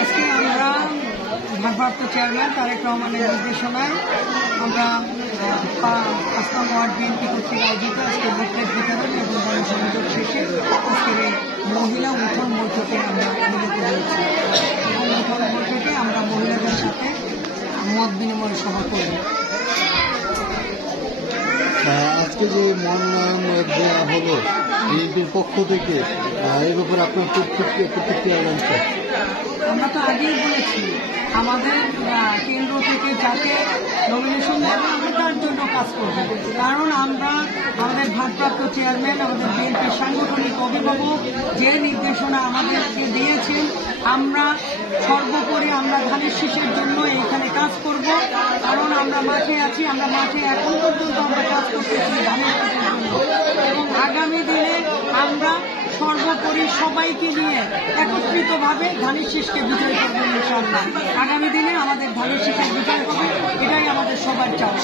আজকে আমরা ভারপ্রাপ্ত চেয়ারম্যান তারেক রহমানের নির্দেশনায় আমরা ৫ নং ওয়ার্ড বিএনপি কর্তৃক আয়োজিত আজকে বুকলেট বিতরণ এবং গণসংযোগ শেষে আজকের এই মহিলা উঠোন বৈঠকে আমরা মিলিত হয়েছি এবং উঠোন বৈঠকে আমরা মহিলাদের সাথে মত বিনিময় সভা করব। আজকে যে মনোনয়ন দেওয়া হলো বিএনপির পক্ষ থেকে, এ ব্যাপারে আপনার প্রতিক্রিয়া জানতে। আমরা তো আগেই বলেছি আমাদের কেন্দ্র থেকে যাতে নমিনেশন দেবে আমরা তার জন্য কাজ করব, কারণ আমরা আমাদের ভারপ্রাপ্ত চেয়ারম্যান আমাদের বিএনপির সাংগঠনিক অভিভাবক যে নির্দেশনা আমাদেরকে দিয়েছেন আমরা সর্বোপরি আমরা ধানের শীষের জন্য এইখানে কাজ করব, কারণ আমরা মাঠে আছি, আমরা মাঠে এখন পর্যন্ত আমরা কাজ করতেছি ধানের শীষের জন্য এবং আগামী দিনে আমরা সর্বোপরি সবাইকে নিয়ে একত্রিতভাবে ধানের শীষকে বিজয় করবো ইনশাআল্লাহ। আগামী দিনে আমাদের ধানের শীষের বিজয় হবে, এটাই আমাদের সবার চাওয়া।